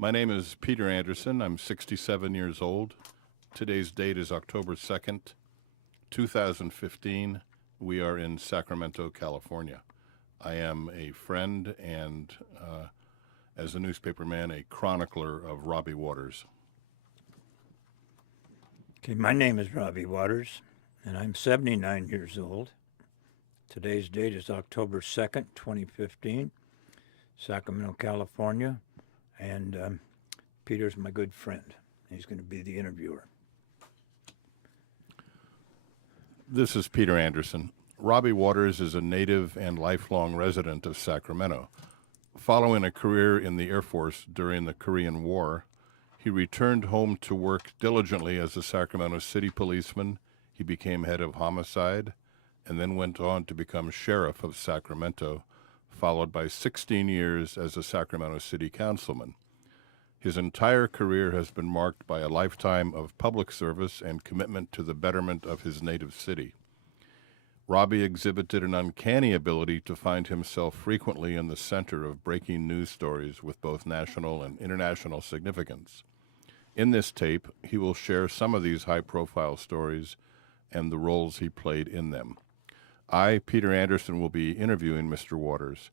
My name is Peter Anderson. I'm 67 years old. Today's date is October 2nd, 2015. We are in Sacramento, California. I am a friend and, as a newspaperman, a chronicler of Robbie Waters. Okay, my name is Robbie Waters, and I'm 79 years old. Today's date is October 2nd, 2015, Sacramento, California, and Peter's my good friend. He's going to be the interviewer. This is Peter Anderson. Robbie Waters is a native and lifelong resident of Sacramento. Following a career in the Air Force during the Korean War, he returned home to work diligently as a Sacramento city policeman. He became head of homicide and then went on to become sheriff of Sacramento, followed by 16 years as a Sacramento city councilman. His entire career has been marked by a lifetime of public service and commitment to the betterment of his native city. Robbie exhibited an uncanny ability to find himself frequently in the center of breaking news stories with both national and international significance. In this tape, he will share some of these high-profile stories and the roles he played in them. I, Peter Anderson, will be interviewing Mr. Waters.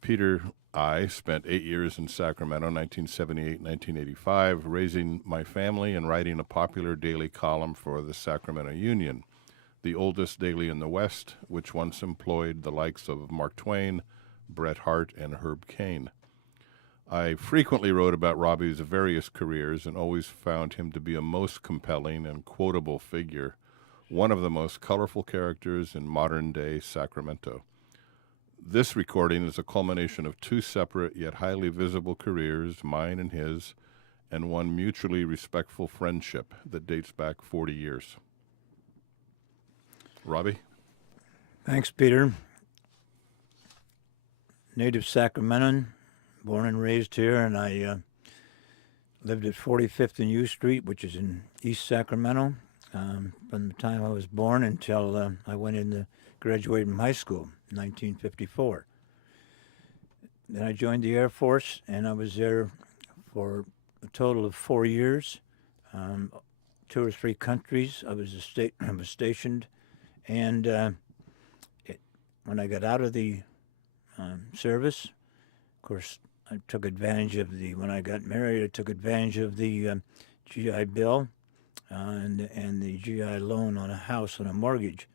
Peter, I spent 8 years in Sacramento, 1978-1985, raising my family and writing a popular daily column for the Sacramento Union, the oldest daily in the West, which once employed the likes of Mark Twain, Bret Hart, and Herb Caen. I frequently wrote about Robbie's various careers and always found him to be a most compelling and quotable figure, one of the most colorful characters in modern-day Sacramento. This recording is a culmination of two separate yet highly visible careers, mine and his, and one mutually respectful friendship that dates back 40 years. Robbie? Thanks, Peter. Native Sacramentan, born and raised here, and I lived at 45th and U Street, which is in East Sacramento, from the time I was born until I went into graduated from high school in 1954. Then I joined the Air Force, and I was there for a total of 4 years, 2 or 3 countries. I was stationed, and when I got out of the service, of course, I took advantage of when I got married, I took advantage of the GI Bill and the GI loan on a house on a mortgage.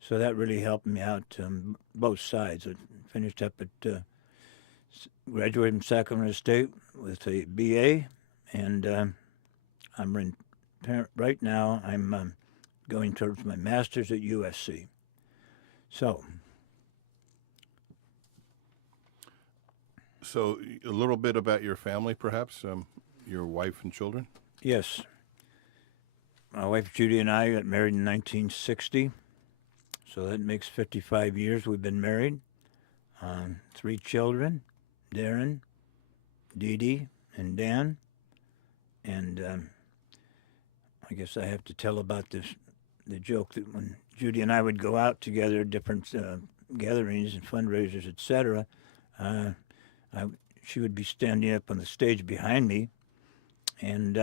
So that really helped me out both sides. I finished up at, graduated from Sacramento State with a BA, and right now I'm going towards my master's at USC. So a little bit about your family, perhaps, your wife and children? Yes. My wife Judy and I got married in 1960. So that makes 55 years we've been married. 3 children, Darren, Dee Dee, and Dan. And I guess I have to tell about the joke that when Judy and I would go out together, different gatherings and fundraisers, etc., she would be standing up on the stage behind me, and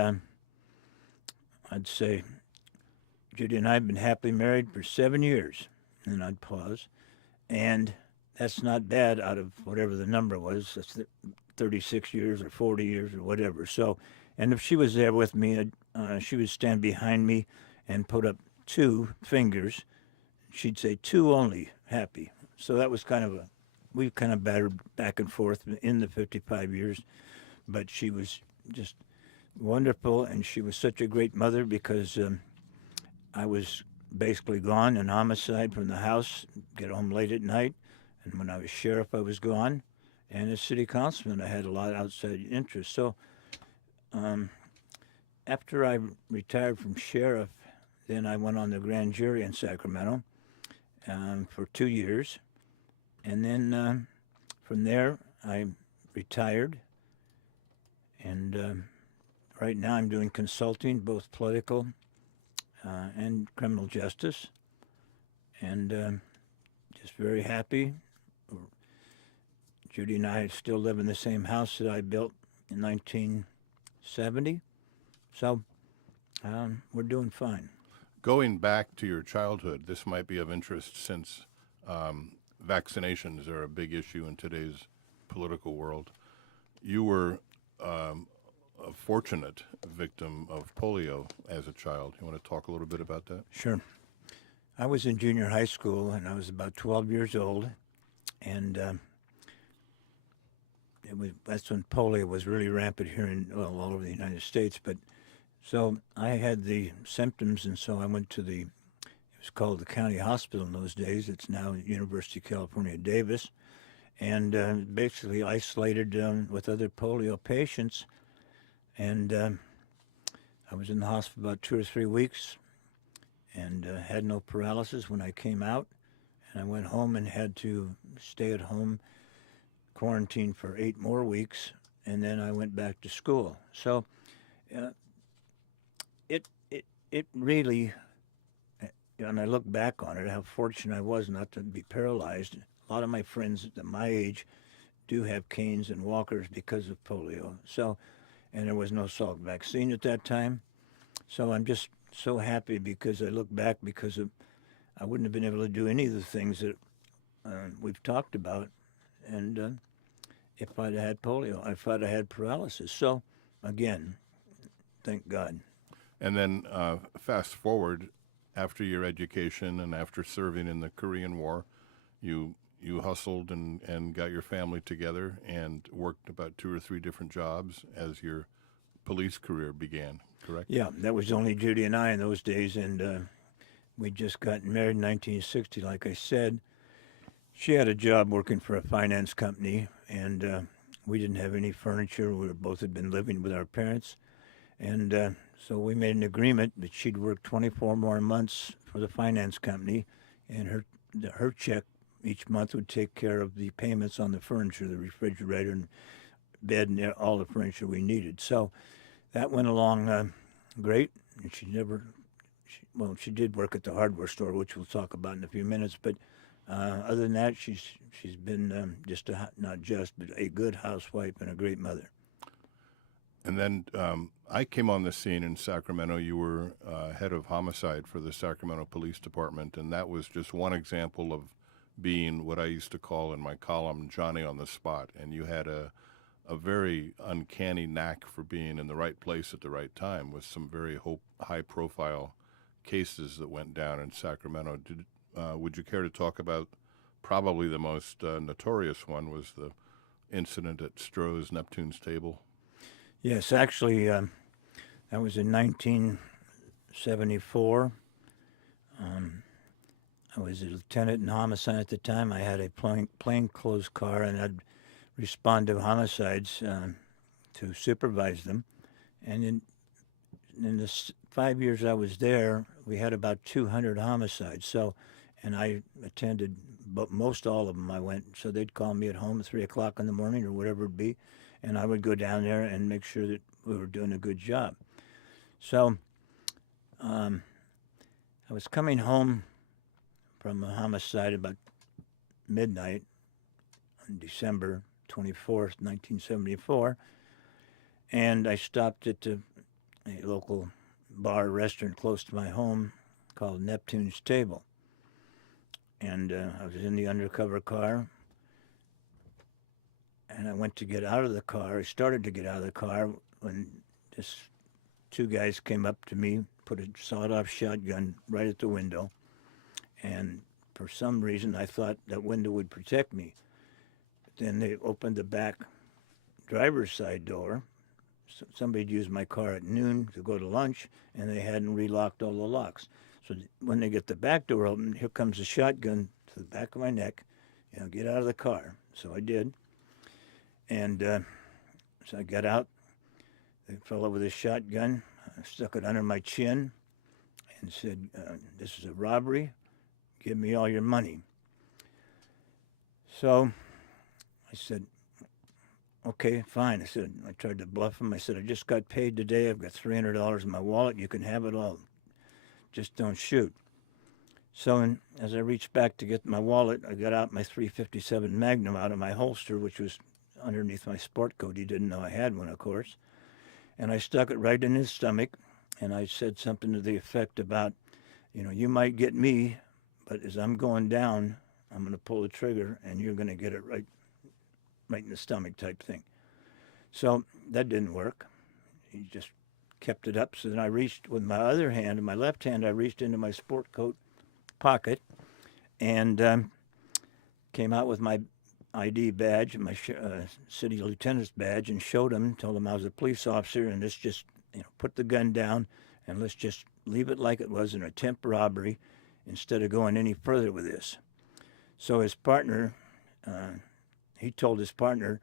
I'd say, Judy and I have been happily married for 7 years. And I'd pause. And that's not bad out of whatever the number was. That's 36 years or 40 years or whatever. So, and if she was there with me, she would stand behind me and put up 2 fingers. She'd say 2 only, happy. So that was we kind of battered back and forth in the 55 years. But she was just wonderful, and she was such a great mother because I was basically gone in homicide from the house, get home late at night, and when I was sheriff I was gone, and as city councilman I had a lot of outside interests. So after I retired from sheriff, then I went on the grand jury in Sacramento for 2 years, and then from there I retired, and right now I'm doing consulting, both political and criminal justice, and just very happy. Judy and I still live in the same house that I built in 1970. So we're doing fine. Going back to your childhood, this might be of interest since vaccinations are a big issue in today's political world. You were a fortunate victim of polio as a child. You want to talk a little bit about that? Sure. I was in junior high school, and I was about 12 years old, and that's when polio was really rampant here all over the United States. But so I had the symptoms, and so I went to it was called the county hospital in those days. It's now University of California, Davis, and basically isolated with other polio patients. And I was in the hospital about 2 or 3 weeks, and had no paralysis when I came out. And I went home and had to stay at home, quarantine for 8 more weeks, and then I went back to school. So it really, and I look back on it, how fortunate I was not to be paralyzed. A lot of my friends at my age do have canes and walkers because of polio. So, and there was no Salk vaccine at that time. So I'm just so happy because I look back because I wouldn't have been able to do any of the things that we've talked about. And if I'd had polio, if I'd had paralysis. So, again, thank God. And then fast forward, after your education and after serving in the Korean War, you hustled and got your family together and worked about 2 or 3 different jobs as your police career began, correct? Yeah, that was only Judy and I in those days, and we'd just gotten married in 1960, like I said. She had a job working for a finance company, and we didn't have any furniture. We both had been living with our parents, and so we made an agreement that she'd work 24 more months for the finance company, and her check each month would take care of the payments on the furniture, the refrigerator and bed and all the furniture we needed. So that went along great. And she did work at the hardware store, which we'll talk about in a few minutes. But other than that, she's been not just, but a good housewife and a great mother. And then I came on the scene in Sacramento. You were head of homicide for the Sacramento Police Department, and that was just one example of being what I used to call in my column Johnny on the spot. And you had a very uncanny knack for being in the right place at the right time with some very high-profile cases that went down in Sacramento. Would you care to talk about probably the most notorious one was the incident at Stroh's Neptune's Table? Yes, actually, that was in 1974. I was a lieutenant in homicide at the time. I had a plainclothes car, and I'd respond to homicides to supervise them. And in the 5 years I was there, we had about 200 homicides. So, and I attended, but most all of them I went. So they'd call me at home at 3 o'clock in the morning or whatever it be, and I would go down there and make sure that we were doing a good job. So I was coming home from a homicide about midnight on December 24th, 1974, and I stopped at a local bar restaurant close to my home called Neptune's Table. And I was in the undercover car, and I went to get out of the car. I started to get out of the car when just 2 guys came up to me, put a sawed-off shotgun right at the window, and for some reason I thought that window would protect me. But then they opened the back driver's side door. So somebody had used my car at noon to go to lunch, and they hadn't relocked all the locks. So when they get the back door open, here comes a shotgun to the back of my neck. Get out of the car. So I did. And so I got out. The fellow with a shotgun stuck it under my chin and said, "This is a robbery. Give me all your money." So I said, "Okay, fine." I tried to bluff him. I said, "I just got paid today. I've got $300 in my wallet. You can have it all. Just don't shoot." So as I reached back to get my wallet, I got out my .357 Magnum out of my holster, which was underneath my sport coat. He didn't know I had one, of course. And I stuck it right in his stomach, and I said something to the effect about, you might get me, but as I'm going down, I'm going to pull the trigger, and you're going to get it right in the stomach type thing. So that didn't work. He just kept it up. So then I reached with my other hand, in my left hand, I reached into my sport coat pocket and came out with my ID badge and my city lieutenant's badge and showed him, told him I was a police officer, and let's just put the gun down and let's just leave it like it was an attempt robbery instead of going any further with this. So his partner, he told his partner,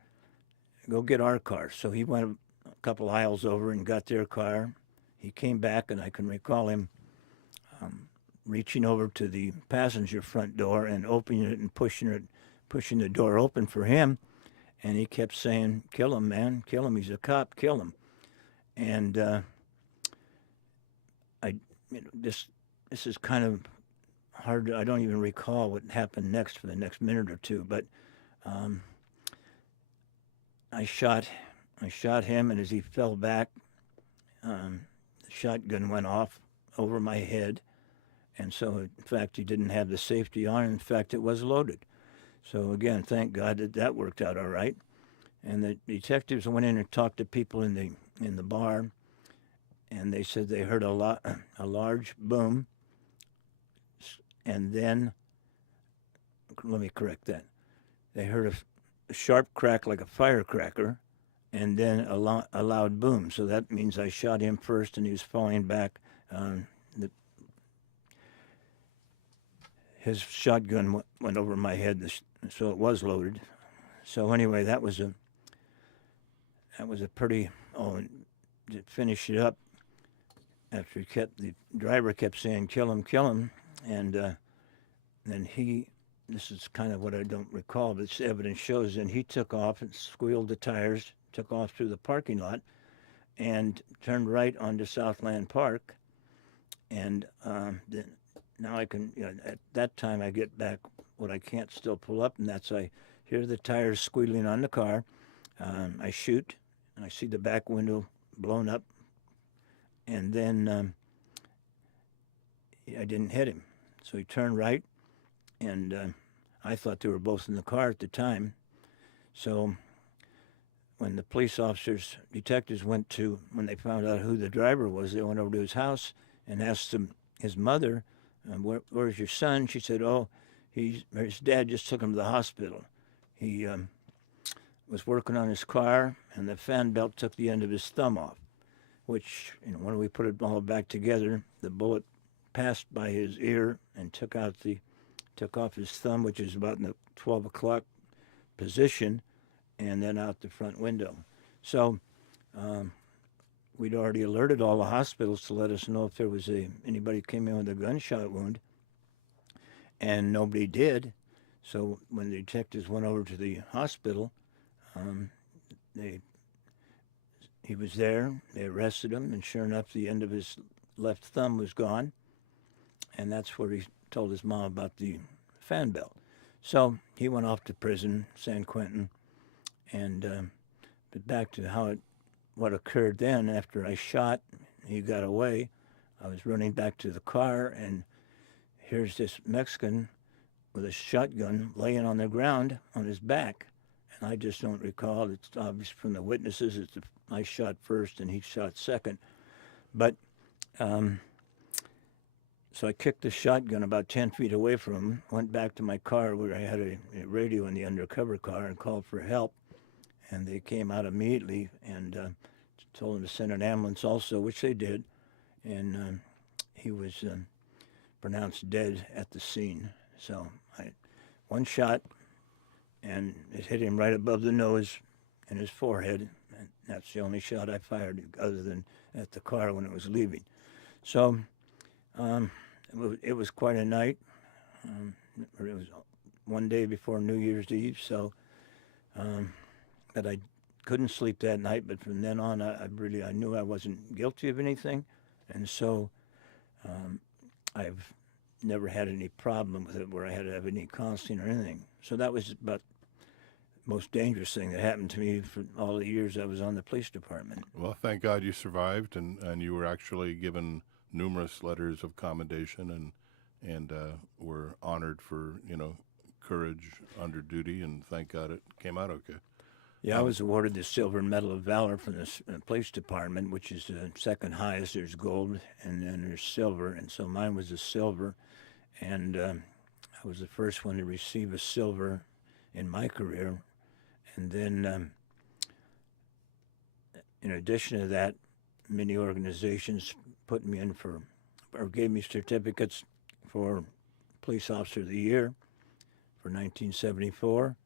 go get our car. So he went a couple aisles over and got their car. He came back, and I can recall him reaching over to the passenger front door and opening it and pushing the door open for him. And he kept saying, kill him, man, kill him. He's a cop, kill him. And this is kind of hard. I don't even recall what happened next for the next minute or two, but I shot him, and as he fell back, the shotgun went off over my head, and so in fact he didn't have the safety on. In fact, it was loaded. So again, thank God that worked out all right. And the detectives went in and talked to people in the bar, and they said they heard a large boom, and then, let me correct that, they heard a sharp crack like a firecracker, and then a loud boom. So that means I shot him first, and he was falling back. His shotgun went over my head, so it was loaded. So anyway, that was a pretty. To finish it up, after the driver kept saying, "Kill him, kill him," and then this is kind of what I don't recall, but evidence shows, and he took off and squealed the tires, took off through the parking lot, and turned right onto Southland Park. And then now I can, at that time I get back what I can't still pull up, and that's I hear the tires squealing on the car. I shoot, and I see the back window blown up, and then I didn't hit him. So he turned right, and I thought they were both in the car at the time. So when the police detectives when they found out who the driver was, they went over to his house and asked his mother, where's your son? She said, his dad just took him to the hospital. He was working on his car, and the fan belt took the end of his thumb off, which, when we put it all back together, the bullet passed by his ear and took off his thumb, which is about in the 12 o'clock position, and then out the front window. So we'd already alerted all the hospitals to let us know if there was anybody came in with a gunshot wound, and nobody did. So when the detectives went over to the hospital, he was there. They arrested him, and sure enough, the end of his left thumb was gone, and that's where he told his mom about the fan belt. So he went off to prison, San Quentin, and but back to what occurred then. After I shot, he got away. I was running back to the car, and here's this Mexican with a shotgun laying on the ground on his back, and I just don't recall. It's obvious from the witnesses. I shot first, and he shot second, but. So I kicked the shotgun about 10 feet away from him, went back to my car where I had a radio in the undercover car and called for help. And they came out immediately and told them to send an ambulance also, which they did. And he was pronounced dead at the scene. So one shot, and it hit him right above the nose and his forehead. And that's the only shot I fired other than at the car when it was leaving. So it was quite a night. It was one day before New Year's Eve, so that I couldn't sleep that night. But from then on, I knew I wasn't guilty of anything, and so I've never had any problem with it where I had to have any counseling or anything. So that was about most dangerous thing that happened to me for all the years I was on the police department. Well, thank God you survived, and you were actually given numerous letters of commendation, and were honored for courage under duty, and thank God it came out okay. Yeah, I was awarded the Silver Medal of Valor from the police department, which is the second highest. There's gold, and then there's silver, and so mine was a silver, and I was the first one to receive a silver in my career. And then, in addition to that, many organizations put me in for, or gave me certificates for Police Officer of the Year for 1974,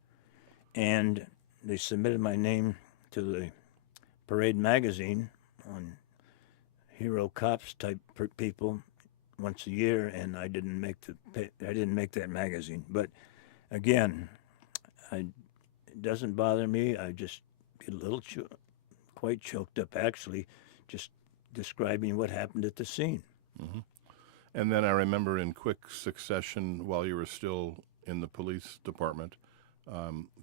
and they submitted my name to the Parade magazine on hero cops type people once a year, and I didn't make that magazine. But again, it doesn't bother me. I just get a little quite choked up, actually, just describing what happened at the scene. Mm-hmm. And then I remember in quick succession, while you were still in the police department,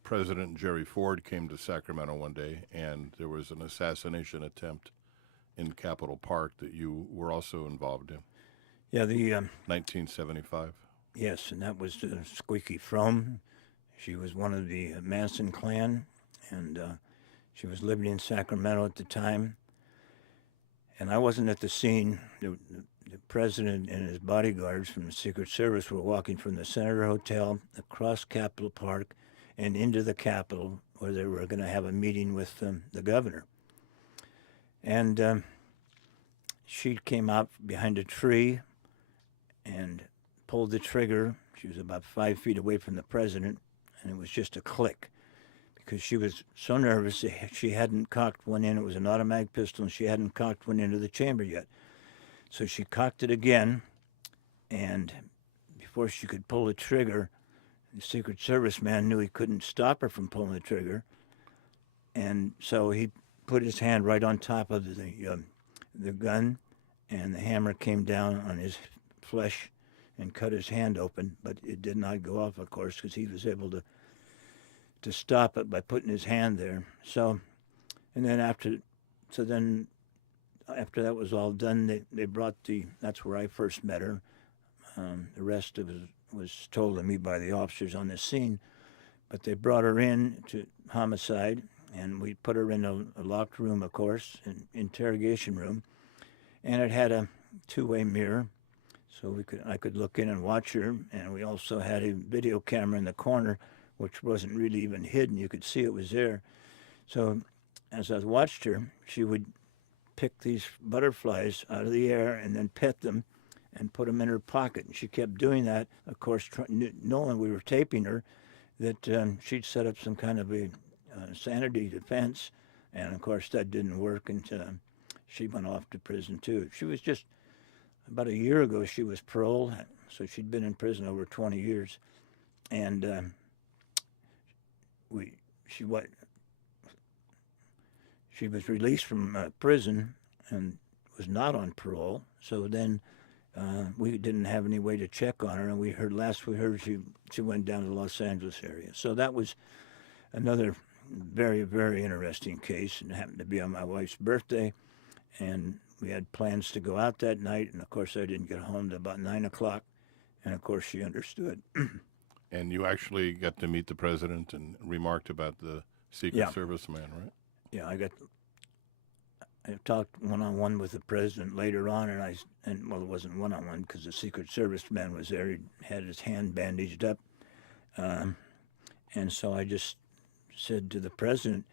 President Jerry Ford came to Sacramento one day, and there was an assassination attempt in Capitol Park that you were also involved in. Yeah, the 1975. Yes, and that was Squeaky Fromm. She was one of the Manson clan, and she was living in Sacramento at the time. And I wasn't at the scene. The president and his bodyguards from the Secret Service were walking from the Senator Hotel across Capitol Park and into the Capitol, where they were going to have a meeting with the governor. And she came out behind a tree and pulled the trigger. She was about 5 feet away from the president, and it was just a click, because she was so nervous. She hadn't cocked one in. It was an automatic pistol, and she hadn't cocked one into the chamber yet. So she cocked it again, and before she could pull the trigger, the Secret Service man knew he couldn't stop her from pulling the trigger, and so he put his hand right on top of the gun, and the hammer came down on his flesh and cut his hand open, but it did not go off, of course, because he was able to stop it by putting his hand there. So, and then after that was all done, they brought that's where I first met her. The rest of it was told to me by the officers on the scene, but they brought her in to homicide, and we put her in a locked room, of course, an interrogation room, and it had a two-way mirror, so I could look in and watch her, and we also had a video camera in the corner, which wasn't really even hidden. You could see it was there. So as I watched her, she would pick these butterflies out of the air and then pet them and put them in her pocket. And she kept doing that, of course, knowing we were taping her, that she'd set up some kind of a sanity defense. And, of course, that didn't work, and she went off to prison, too. She was just, about a year ago, she was paroled, so she'd been in prison over 20 years. And she was released from prison and was not on parole. So then we didn't have any way to check on her, and last we heard she went down to the Los Angeles area. So that was another very, very interesting case, and it happened to be on my wife's birthday, and we had plans to go out that night, and of course I didn't get home till about 9 o'clock, and of course she understood. And you actually got to meet the president and remarked about the Secret Service man, right? Yeah, I talked one-on-one with the president later on, and well, it wasn't one-on-one because the Secret Service man was there. He had his hand bandaged up, and so I just said to the president,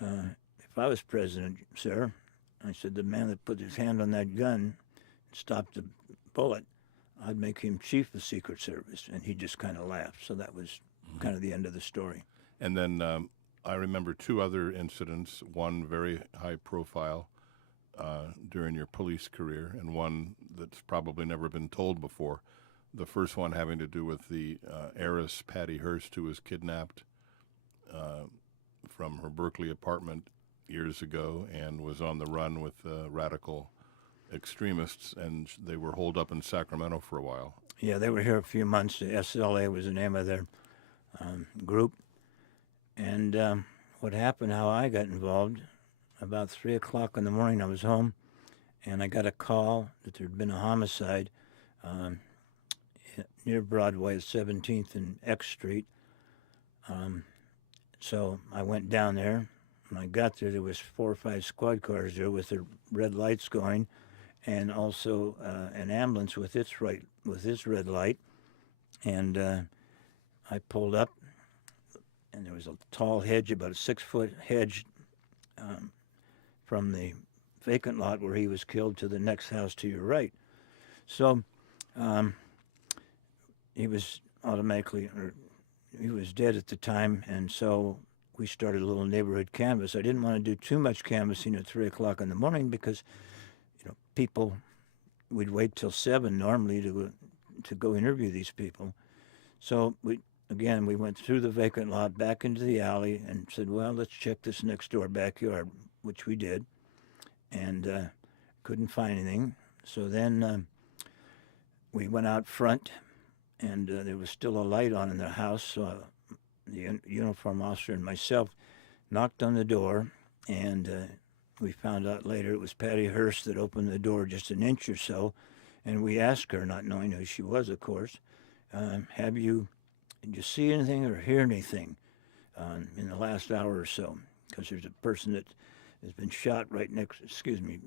if I was president, sir, I said, the man that put his hand on that gun and stopped the bullet, I'd make him chief of Secret Service. And he just kind of laughed. So that was kind of the end of the story. And then I remember two other incidents, one very high profile during your police career, and one that's probably never been told before. The first one having to do with the heiress Patty Hearst, who was kidnapped from her Berkeley apartment years ago and was on the run with radical extremists, and they were holed up in Sacramento for a while. Yeah, they were here a few months. The SLA was the name of their group, And what happened, how I got involved, about 3 o'clock in the morning, I was home, and I got a call that there had been a homicide um, near Broadway at 17th and X Street. So I went down there. When I got there, there was 4 or 5 squad cars there with their red lights going, and also an ambulance with its red light. And I pulled up, and there was a tall hedge, about a 6-foot hedge, from the vacant lot where he was killed to the next house to your right. So he was he was dead at the time, and so we started a little neighborhood canvass. I didn't want to do too much canvassing at 3 o'clock in the morning because, people, we'd wait till 7 normally to go interview these people. So we went through the vacant lot back into the alley and said, well, let's check this next door backyard, which we did, and couldn't find anything. So then we went out front, and there was still a light on in the house. So the uniform officer and myself knocked on the door, and we found out later it was Patty Hearst that opened the door just an inch or so, and we asked her, not knowing who she was, of course, did you see anything or hear anything in the last hour or so? Because there's a person that has been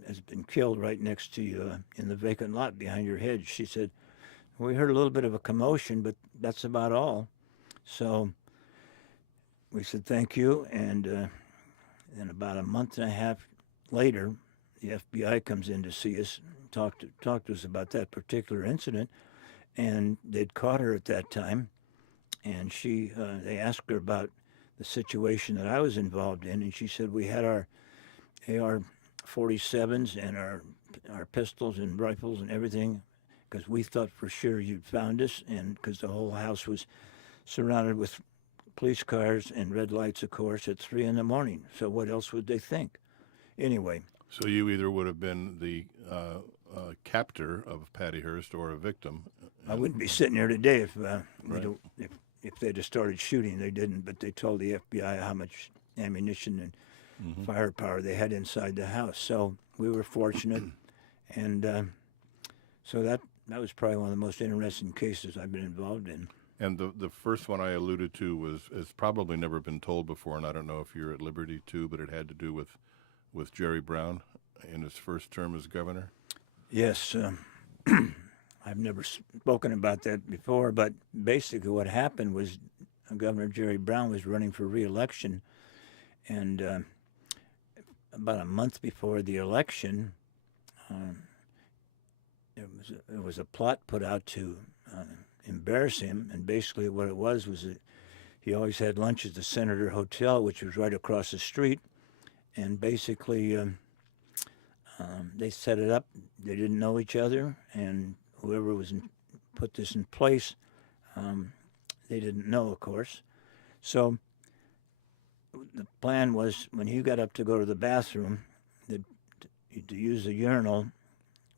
has been killed right next to you in the vacant lot behind your hedge. She said, we heard a little bit of a commotion, but that's about all. So we said, thank you. And then about a month and a half later, the FBI comes in to see us, talk to us about that particular incident. And they'd caught her at that time. And they asked her about the situation that I was involved in. And she said, we had our AR-47s and our pistols and rifles and everything, because we thought for sure you'd found us, and because the whole house was surrounded with police cars and red lights, of course, at 3 in the morning. So what else would they think? Anyway. So you either would have been the captor of Patty Hearst or a victim. I wouldn't be sitting here today if they'd have started shooting. They didn't, but they told the FBI how much ammunition and firepower they had inside the house. So we were fortunate, and so that was probably one of the most interesting cases I've been involved in. And the first one I alluded to has probably never been told before, and I don't know if you're at liberty to, but it had to do with Jerry Brown in his first term as governor. Yes, I've never spoken about that before, but basically what happened was Governor Jerry Brown was running for re-election, and about a month before the election, there was a plot put out to embarrass him, and basically what it was that he always had lunch at the Senator Hotel, which was right across the street, and basically they set it up. They didn't know each other, and whoever put this in place, they didn't know, of course. So the plan was when he got up to go to the bathroom, to use the urinal,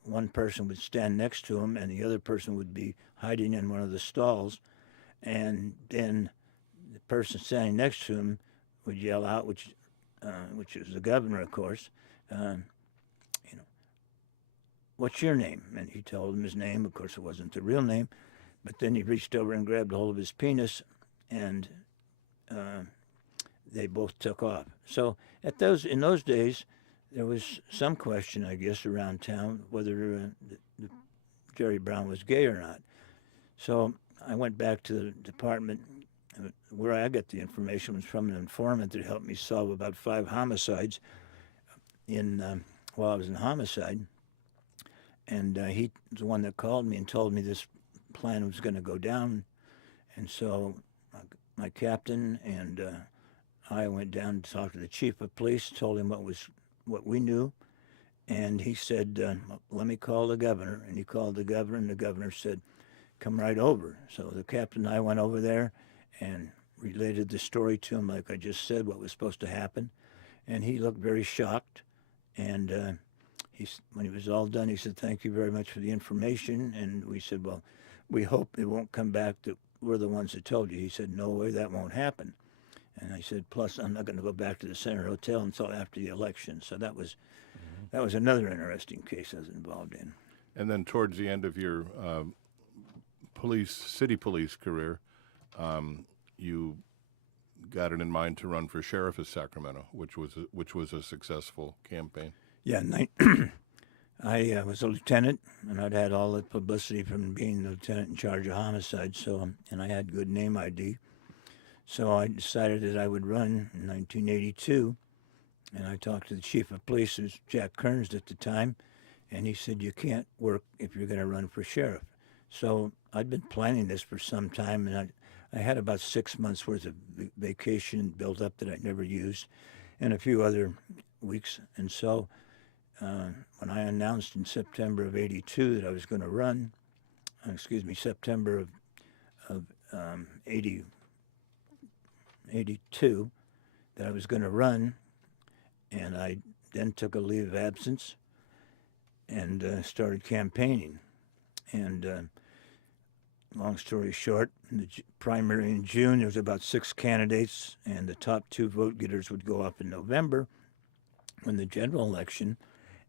one person would stand next to him, and the other person would be hiding in one of the stalls, and then the person standing next to him would yell out, which was the governor, of course, what's your name? And he told him his name. Of course, it wasn't the real name, but then he reached over and grabbed a hold of his penis, and they both took off. So in those days, there was some question, I guess, around town whether Jerry Brown was gay or not. So I went back to the department. Where I got the information was from an informant that helped me solve about 5 homicides while I was in homicide. And he was the one that called me and told me this plan was going to go down. And so my captain and I went down to talk to the chief of police, told him what we knew, and he said, let me call the governor. And he called the governor, and the governor said, come right over. So the captain and I went over there and related the story to him like I just said, what was supposed to happen. And he looked very shocked, and when he was all done, he said, thank you very much for the information. And we said, well, we hope it won't come back that we're the ones that told you. He said, no way, that won't happen. And I said, plus I'm not going to go back to the Center Hotel until after the election. So that was another interesting case I was involved in. And then towards the end of your city police career, you got it in mind to run for sheriff of Sacramento, which was a successful campaign. Yeah, I was a lieutenant, and I'd had all the publicity from being the lieutenant in charge of homicide. So, and I had good name ID. So I decided that I would run in 1982, and I talked to the chief of police, who was Jack Kearns at the time, and he said, you can't work if you're going to run for sheriff. So I'd been planning this for some time, and I had about 6 months worth of vacation built up that I never used, and a few other weeks. And so when I announced in September of 82 that I was going to run, September of 82, that I was going to run, and I then took a leave of absence and started campaigning. And long story short, in the primary in June, there was about 6 candidates, and the top 2 vote getters would go up in November when the general election.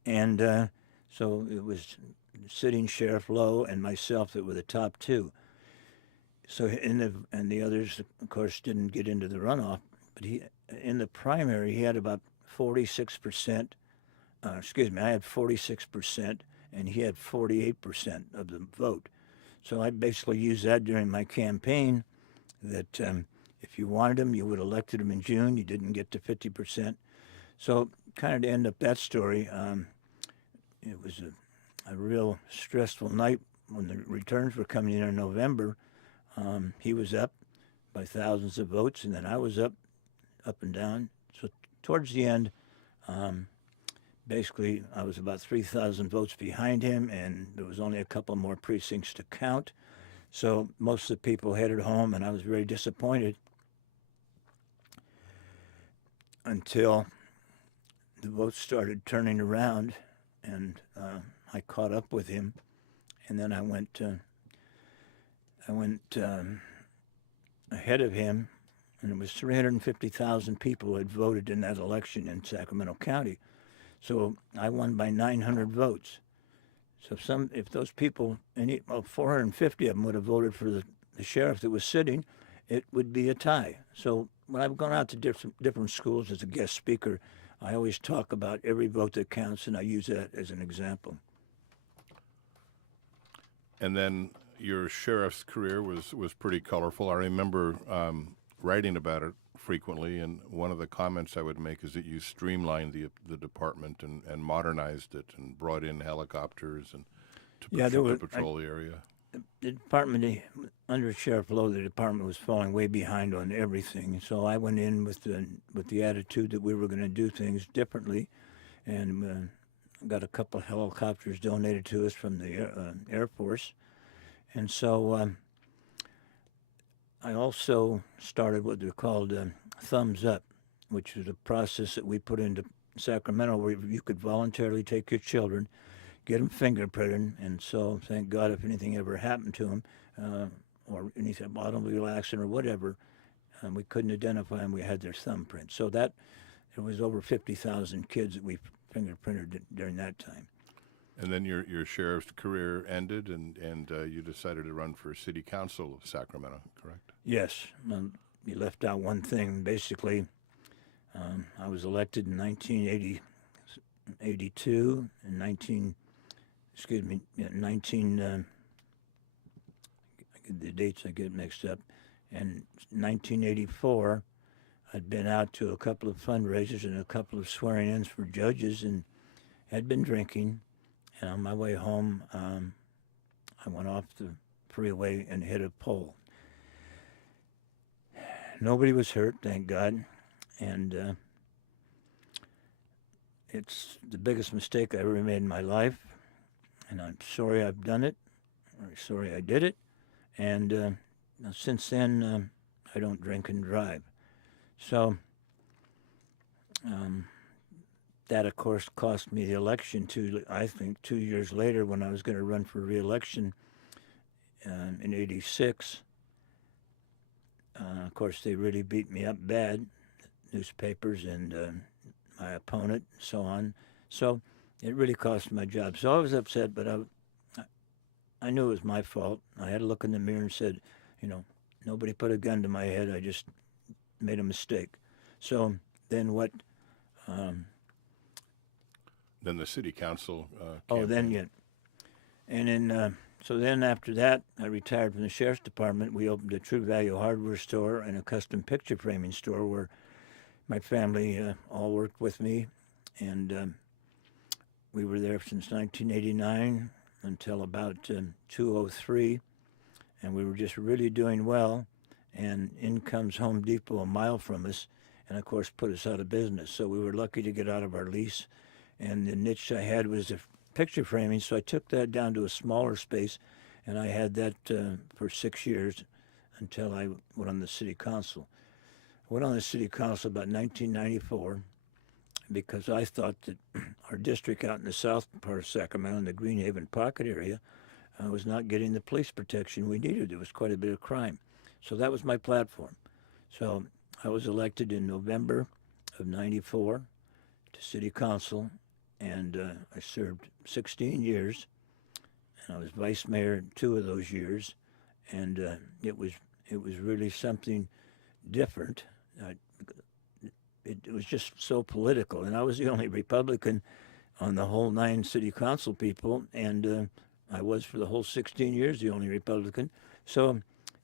And so it was sitting Sheriff Lowe and myself that were the top 2. So and the others, of course, didn't get into the runoff. But in the primary, he had about 46%. I had 46%, and he had 48% of the vote. So I basically used that during my campaign, that if you wanted him, you would have elected him in June. You didn't get to 50%. So kind of to end up that story, it was a real stressful night when the returns were coming in November. He was up by thousands of votes, and then I was up and down. So towards the end, basically, I was about 3,000 votes behind him, and there was only a couple more precincts to count. So most of the people headed home, and I was very disappointed until the votes started turning around, and I caught up with him, and then I went ahead of him, and it was 350,000 people who had voted in that election in Sacramento County. So I won by 900 votes. So if those people, 450 of them would have voted for the sheriff that was sitting, it would be a tie. So when I've gone out to different schools as a guest speaker, I always talk about every vote that counts, and I use that as an example. And then your sheriff's career was pretty colorful. I remember writing about it frequently, and one of the comments I would make is that you streamlined the department and modernized it and brought in helicopters and to patrol the area. The department, under Sheriff Lowe, the department was falling way behind on everything. So I went in with the attitude that we were going to do things differently, and got a couple of helicopters donated to us from the Air Force. And so I also started what they're called Thumbs Up, which is a process that we put into Sacramento where you could voluntarily take your children, get them fingerprinted, and so thank God if anything ever happened to them, or anything, automobile accident or whatever, we couldn't identify them, we had their thumbprint. So that, there was over 50,000 kids that we fingerprinted during that time. And then your sheriff's career ended, and you decided to run for city council of Sacramento, correct? Yes. You left out one thing. Basically, I was elected in 1982 and 19. The dates I get mixed up. And 1984, I'd been out to a couple of fundraisers and a couple of swearing-ins for judges, and had been drinking. And on my way home, I went off the freeway and hit a pole. Nobody was hurt, thank God. And it's the biggest mistake I ever made in my life. And I'm sorry I've done it, or sorry I did it. And since then, I don't drink and drive. So that, of course, cost me the election, I think 2 years later when I was going to run for re-election in 86. Of course, they really beat me up bad, newspapers and my opponent, and so on. So it really cost my job. So I was upset, but I knew it was my fault. I had to look in the mirror and said, nobody put a gun to my head. I just made a mistake. So then what? Then the city council. Yeah. And then, so then after that, I retired from the sheriff's department. We opened a True Value hardware store and a custom picture framing store where my family all worked with me. And we were there since 1989 until about 2003. And we were just really doing well. And in comes Home Depot a mile from us, and of course put us out of business. So we were lucky to get out of our lease. And the niche I had was the picture framing, so I took that down to a smaller space, and I had that for 6 years until I went on the city council. I went on the city council about 1994 because I thought that our district out in the south part of Sacramento, in the Greenhaven Pocket area, was not getting the police protection we needed. There was quite a bit of crime. So that was my platform. So I was elected in November of 94 to city council, and I served 16 years. And I was vice mayor 2 of those years, and it was really something different. It was just so political, and I was the only Republican on the whole 9 city council people, and I was for the whole 16 years the only Republican. So,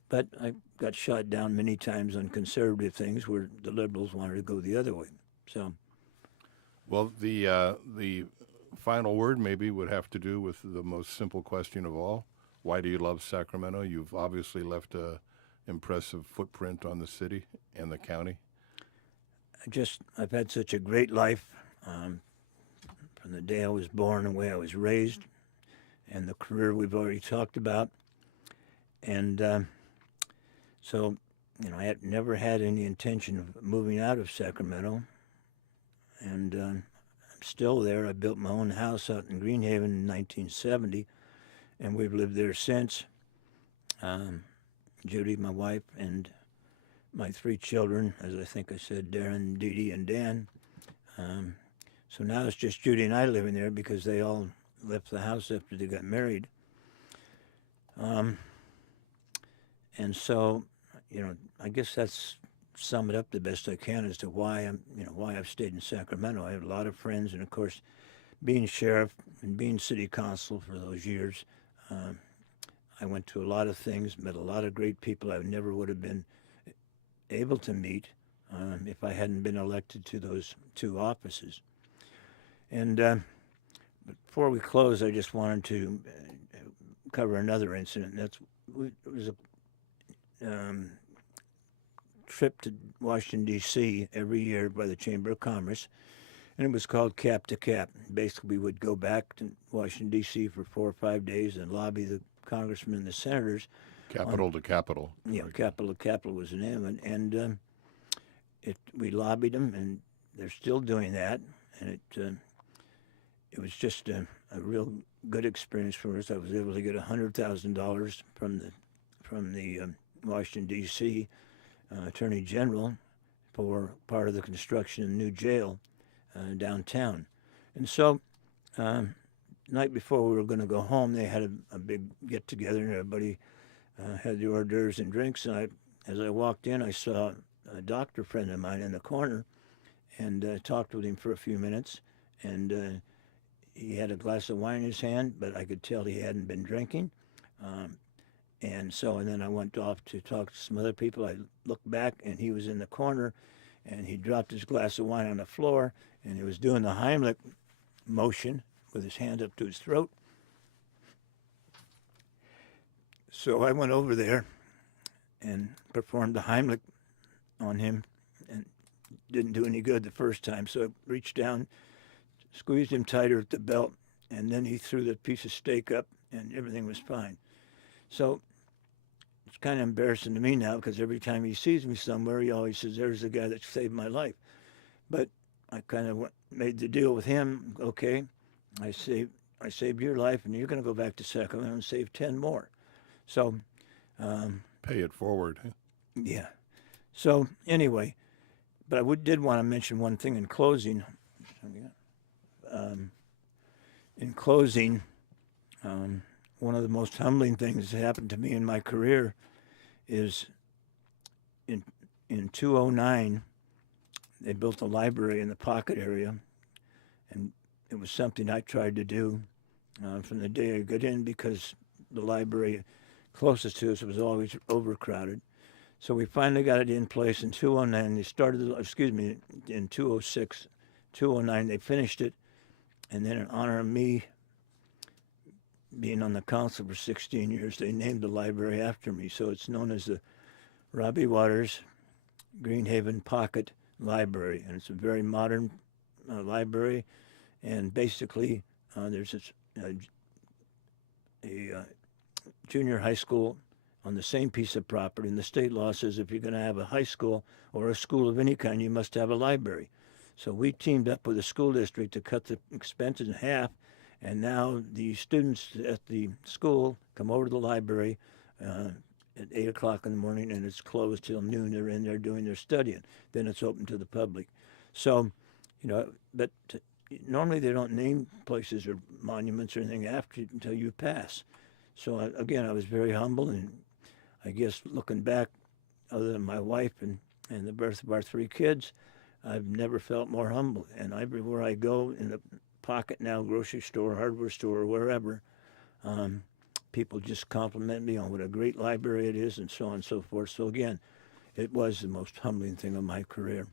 but I got shot down many times on conservative things where the liberals wanted to go the other way. So, well, the final word maybe would have to do with the most simple question of all: why do you love Sacramento? You've obviously left a impressive footprint on the city and the county. I've had such a great life from the day I was born, the way I was raised, and the career we've already talked about. And so, I had never had any intention of moving out of Sacramento. And I'm still there. I built my own house out in Greenhaven in 1970, and we've lived there since. Judy, my wife, and my 3 children, as I think I said, Darren, Dee Dee, and Dan. So now it's just Judy and I living there because they all left the house after they got married. And so, I guess that's sum it up the best I can as to why why I've stayed in Sacramento. I have a lot of friends, and of course, being sheriff and being city council for those years, I went to a lot of things, met a lot of great people I never would have been able to meet if I hadn't been elected to those 2 offices. And before we close, I just wanted to cover another incident. It was a trip to Washington, D.C. every year by the Chamber of Commerce, and it was called Cap to Cap. Basically, we would go back to Washington, D.C. for 4 or 5 days and lobby the congressmen and the senators. Capital to capital. Yeah, capital to capital was the name, and we lobbied them, and they're still doing that, and it was just a real good experience for us. I was able to get $100,000 from the Washington, D.C. Attorney General for part of the construction of the new jail downtown. And so, night before we were going to go home, they had a big get-together, and everybody had the hors d'oeuvres and drinks. And as I walked in, I saw a doctor friend of mine in the corner and talked with him for a few minutes. And he had a glass of wine in his hand, but I could tell he hadn't been drinking. And then I went off to talk to some other people. I looked back, and he was in the corner, and he dropped his glass of wine on the floor, and he was doing the Heimlich motion with his hand up to his throat. So I went over there and performed the Heimlich on him, and didn't do any good the first time. So I reached down, squeezed him tighter at the belt, and then he threw the piece of steak up, and everything was fine. So it's kind of embarrassing to me now because every time he sees me somewhere, he always says, "There's the guy that saved my life." But I kind of made the deal with him. Okay, I saved your life, and you're going to go back to Sacramento and save 10 more. So pay it forward. Huh? Yeah. So anyway, but did want to mention one thing in closing. In closing, one of the most humbling things that happened to me in my career is in 2009, they built a library in the Pocket area, and it was something I tried to do from the day I got in, because the library closest to us was always overcrowded. So we finally got it in place in 2009. They started, in 2006, 2009 they finished it, and then in honor of me being on the council for 16 years, they named the library after me. So it's known as the Robbie Waters Greenhaven Pocket Library, and it's a very modern library. And basically, there's a junior high school on the same piece of property, and the state law says if you're going to have a high school or a school of any kind, you must have a library. So we teamed up with the school district to cut the expenses in half, and now the students at the school come over to the library at 8 o'clock in the morning, and it's closed till noon. They're in there doing their studying. Then it's open to the public. So, but normally they don't name places or monuments or anything until you pass. So again, I was very humble, and I guess looking back, other than my wife and the birth of our 3 kids, I've never felt more humble. And everywhere I go, in the Pocket now, grocery store, hardware store, or wherever, people just compliment me on what a great library it is, and so on and so forth. So again, it was the most humbling thing of my career.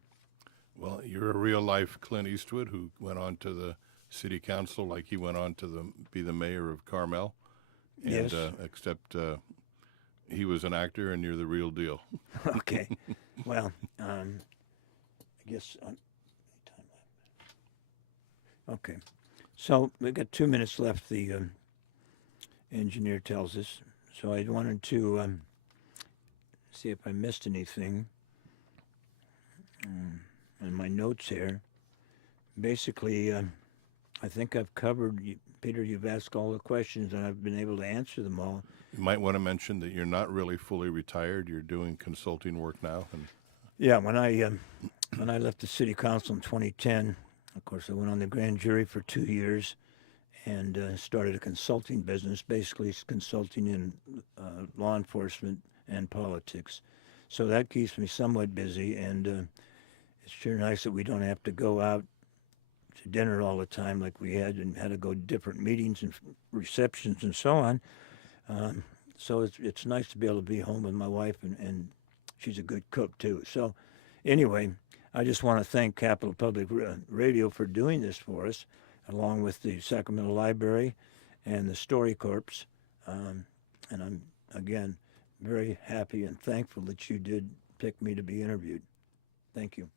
Well, you're a real-life Clint Eastwood who went on to the city council like he went on to be the mayor of Carmel. And, Yes. Except he was an actor and you're the real deal. Okay. Well, I guess okay. So we've got 2 minutes left, the engineer tells us. So I wanted to see if I missed anything in my notes here. Basically, I think I've covered, Peter, you've asked all the questions, and I've been able to answer them all. You might want to mention that you're not really fully retired. You're doing consulting work now. And Yeah, when I left the city council in 2010, of course, I went on the grand jury for 2 years and started a consulting business, basically consulting in law enforcement and politics. So that keeps me somewhat busy, and it's sure nice that we don't have to go out to dinner all the time like we had, and had to go to different meetings and receptions and so on. So it's nice to be able to be home with my wife, and she's a good cook too. So anyway, I just want to thank Capital Public Radio for doing this for us, along with the Sacramento Library and the StoryCorps. And I'm, again, very happy and thankful that you did pick me to be interviewed. Thank you.